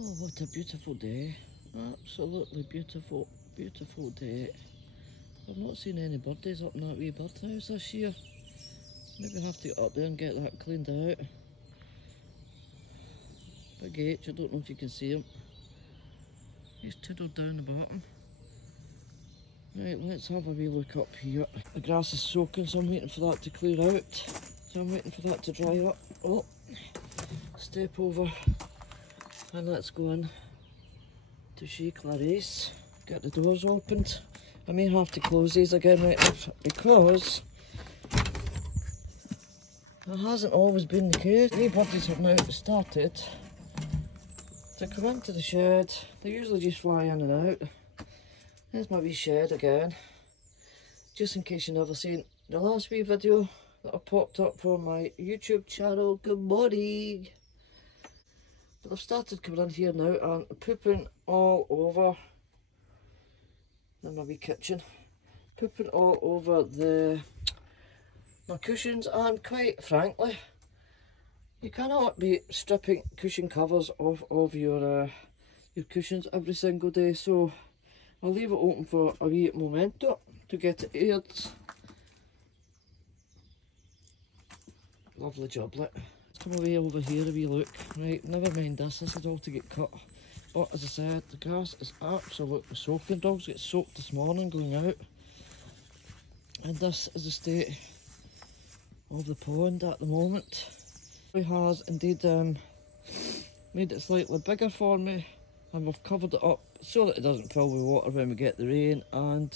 Oh, what a beautiful day. Absolutely beautiful, beautiful day. I've not seen any birdies up in that wee birdhouse this year. Maybe have to get up there and get that cleaned out. Big H, I don't know if you can see him. He's tootled down the bottom. Right, let's have a wee look up here. The grass is soaking, so I'm waiting for that to clear out. So I'm waiting for that to dry up. Oh, step over and let's go in to see Clarice. Get the doors opened. I may have to close these again right now because it hasn't always been the case. Wee birdies have now started to come into the shed. They usually just fly in and out. There's my wee shed again. Just in case you never seen the last wee video that I popped up for my YouTube channel. Good morning. But I've started coming in here now and pooping all over in my wee kitchen. Pooping all over my cushions, and quite frankly, you cannot be stripping cushion covers off of your cushions every single day. So I'll leave it open for a wee momento to get it aired. Lovely joblet. Let's come away over here a wee look. Right, never mind this is all to get cut. But as I said, the grass is absolutely soaking. Dogs get soaked this morning going out. And this is the state of the pond at the moment. He has indeed made it slightly bigger for me, and we've covered it up so that it doesn't fill with water when we get the rain and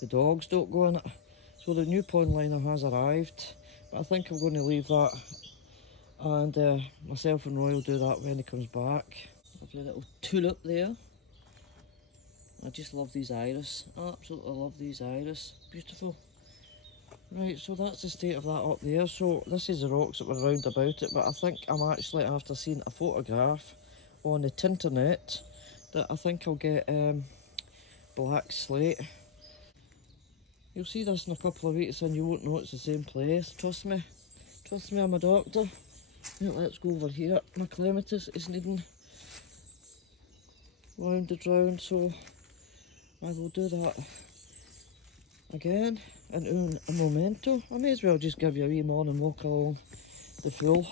the dogs don't go in it. So the new pond liner has arrived, but I think I'm going to leave that, and myself and Roy will do that when he comes back. Lovely little tulip there. I just love these iris, absolutely love these iris, beautiful. Right, so that's the state of that up there. So this is the rocks that were round about it, but I think I'm actually, after seeing a photograph on the internet, that I think I'll get black slate. You'll see this in a couple of weeks and you won't know it's the same place. Trust me, I'm a doctor. Right, let's go over here. My clematis is needing rounded round, so I will do that again in a momento. I may as well just give you a wee morning walk along the full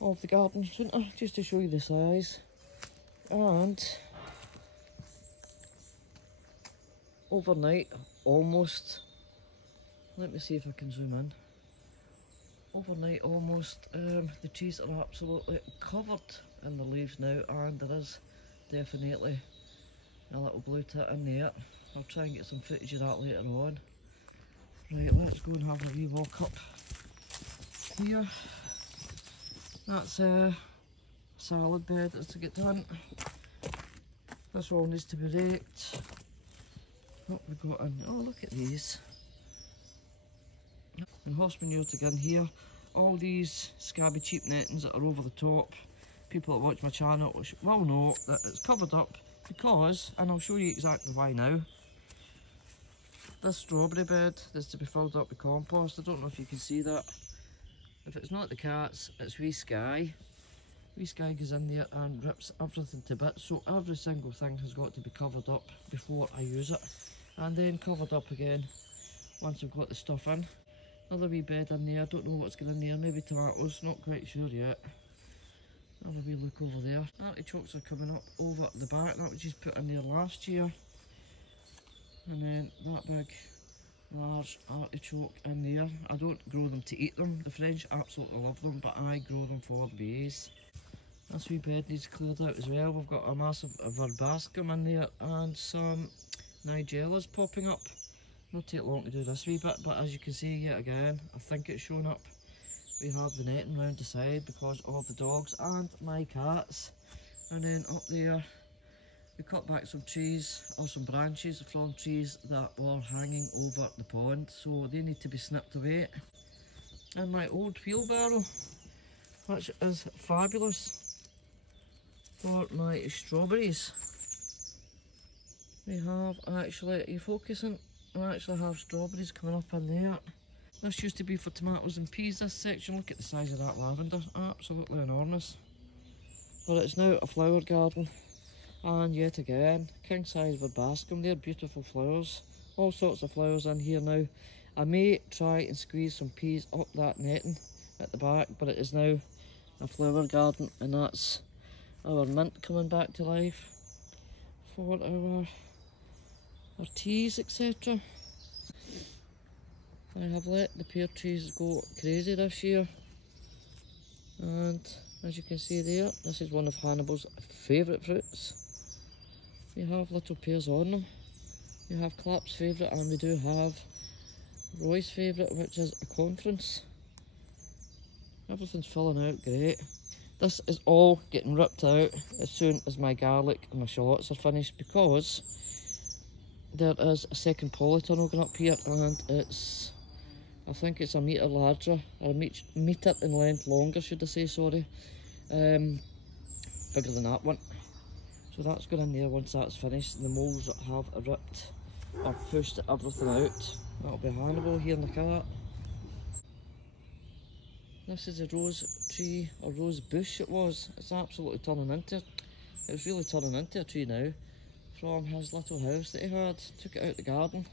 of the garden, shouldn't I? Just to show you the size. And overnight, almost, let me see if I can zoom in. Overnight almost, the trees are absolutely covered in the leaves now, and there is definitely a little blue tit in there. I'll try and get some footage of that later on. Right, let's go and have a wee walk up here. That's a salad bed that's to get done. This all needs to be raked. What we got in? Oh, look at these. And horse manure to go in here. All these scabby cheap nettings that are over the top. People that watch my channel will know that it's covered up because, and I'll show you exactly why now, this strawberry bed is to be filled up with compost. I don't know if you can see that. If it's not the cats, it's wee Skye. Wee Skye goes in there and rips everything to bits, so every single thing has got to be covered up before I use it, and then covered up again once I've got the stuff in. Another wee bed in there. I don't know what's going in there, maybe tomatoes, not quite sure yet. Have a wee look over there. Artichokes are coming up over the back, that was just put in there last year. And then that big large artichoke in there. I don't grow them to eat them. The French absolutely love them, but I grow them for the bees. This wee bed needs cleared out as well. We've got a massive verbascum in there and some nigellas popping up. It'll take long to do this wee bit, but as you can see yet again, I think it's shown up. We have the netting round the side because of the dogs and my cats. And then up there we cut back some trees, or some branches from trees that were hanging over the pond, so they need to be snipped away. And my old wheelbarrow, which is fabulous for my strawberries. We have actually, are you focusing? I actually have strawberries coming up in there. This used to be for tomatoes and peas, this section. Look at the size of that lavender, absolutely enormous. but it's now a flower garden. And yet again, king size verbascum, they're beautiful flowers. All sorts of flowers in here now. I may try and squeeze some peas up that netting at the back, but it is now a flower garden, and that's our mint coming back to life for our teas, etc. I have let the pear trees go crazy this year, and as you can see there, this is one of Hannibal's favourite fruits. We have little pears on them. We have Clap's favourite, and we do have Roy's favourite, which is a conference. Everything's filling out great. This is all getting ripped out as soon as my garlic and my shallots are finished, because there is a second polytunnel going up here, and it's, I think it's a metre larger, or a metre in length longer, should I say, sorry. Bigger than that one. So that's going in there once that's finished. The moles that have ripped or pushed everything out, that'll be Hannibal here in the cart. This is a rose tree, or rose bush it was. It's absolutely turning into, it's really turning into a tree now, from his little house that he had. Took it out the garden.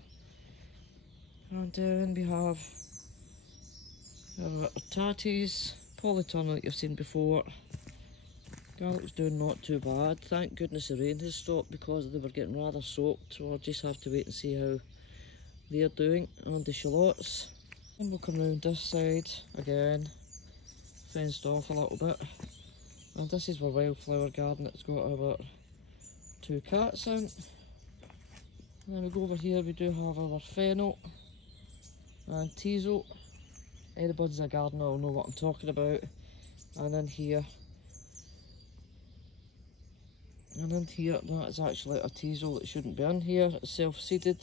And then we have our tatties, polytunnel that you've seen before. Garlic's doing not too bad. Thank goodness the rain has stopped, because they were getting rather soaked, so I'll just have to wait and see how they're doing. And the shallots. And we'll come round this side again, fenced off a little bit. And this is our wildflower garden. It's got about 2 cats in. And then we go over here, we do have our fennel and teasel. Anybody's a gardener will know what I'm talking about. And in here, that is actually a teasel that shouldn't be in here. It's self-seeded.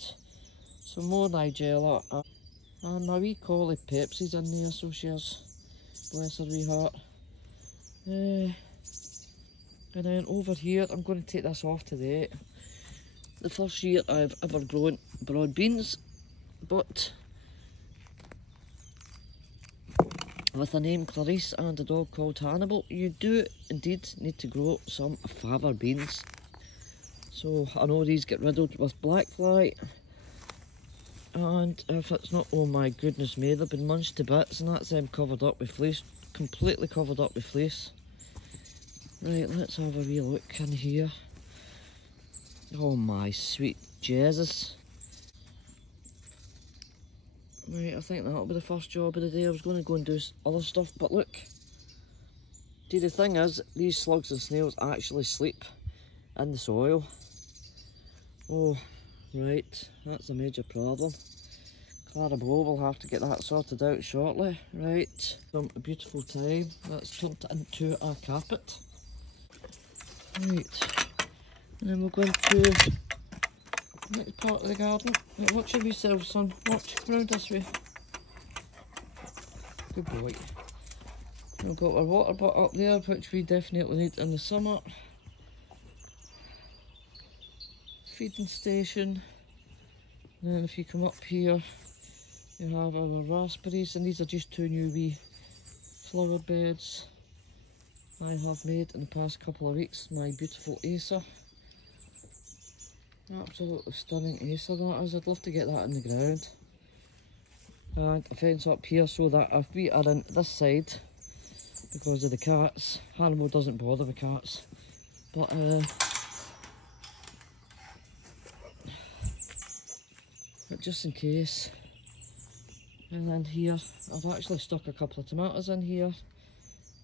Some more nigella, and my wee collie Pepsi's in there, so she's, bless her wee heart. And then over here, I'm going to take this off today. The first year I've ever grown broad beans, but with a name Clarice and a dog called Hannibal, you do indeed need to grow some fava beans. So I know these get riddled with black fly, and if it's not, oh my goodness me, they've been munched to bits, and that's them covered up with fleece, completely covered up with fleece. Right, let's have a wee look in here. Oh my sweet Jesus. Right, I think that'll be the first job of the day. I was going to go and do other stuff, but look. See, the thing is, these slugs and snails actually sleep in the soil. Oh, right, that's a major problem. Clara Blow will have to get that sorted out shortly. Right, some beautiful thyme that's turned into a carpet. Right, and then we'll go into next part of the garden. Right, watch yourself, son. Watch, round this way. Good boy. We've got our water butt up there, which we definitely need in the summer. Feeding station. And then if you come up here, you have our raspberries, and these are just 2 new wee flower beds I have made in the past couple of weeks. My beautiful Acer. Absolutely stunning Acer that is. I'd love to get that in the ground. And a fence up here so that if we are in this side, because of the cats, Hannibal doesn't bother with cats, but just in case. And then here, I've actually stuck a couple of tomatoes in here,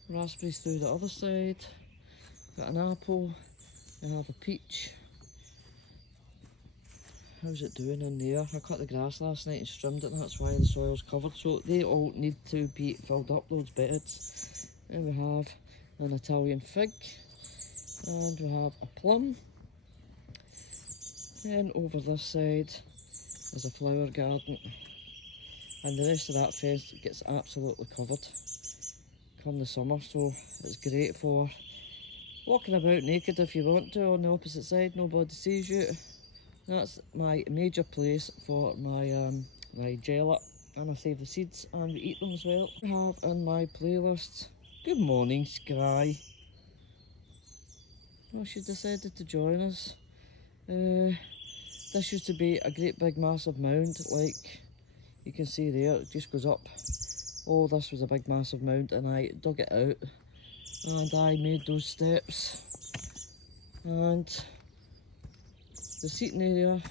raspberries through the other side, got an apple, I have a peach. How's it doing in there? I cut the grass last night and trimmed it, and that's why the soil's covered, so they all need to be filled up, those beds. And we have an Italian fig, and we have a plum, and over this side is a flower garden, and the rest of that fence gets absolutely covered come the summer, so it's great for walking about naked if you want to on the opposite side, nobody sees you. That's my major place for my nigella, and I save the seeds and we eat them as well. I have in my playlist, good morning Skye. well, she decided to join us. This used to be a great big massive mound, like you can see there, it just goes up. Oh, this was a big massive mound, and I dug it out and I made those steps and the seating area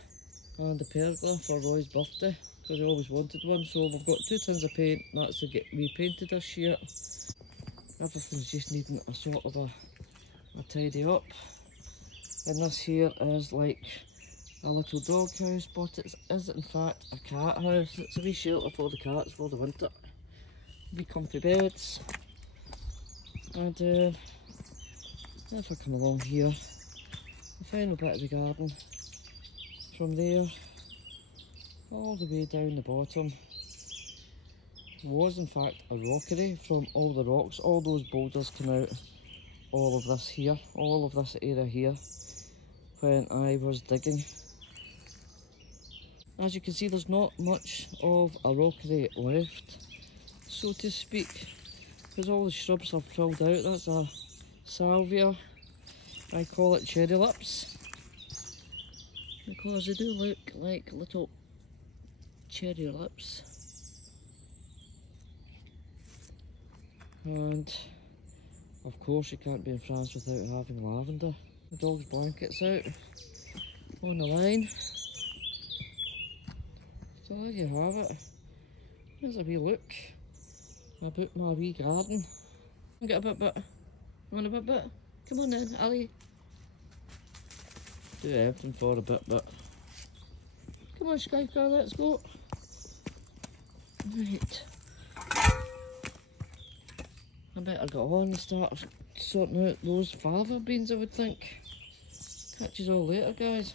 and the pergola for Roy's birthday, because he always wanted one. So we've got 2 tins of paint, that's to get repainted this year. Everything's just needing a sort of a tidy up. And this here is like a little dog house, but it is in fact a cat house. It's a wee shelter for the cats for the winter. Wee comfy beds. And if I come along here, the final bit of the garden, from there all the way down the bottom was in fact a rockery from all the rocks. All those boulders come out, all of this here, all of this area here, when I was digging. As you can see, there's not much of a rockery left, so to speak, because all the shrubs are filled out. That's a salvia. I call it cherry lips, because they do look like little cherry lips. And of course you can't be in France without having lavender. The dog's blankets out on the line. So there you have it. There's a wee look about my wee garden. I'll get a bit. You want a bit? Come on then, Ali. Do everything for a bit. Come on, Skye car, let's go. Right. I better get on and start sorting out those fava beans, I would think. Catch you all later, guys.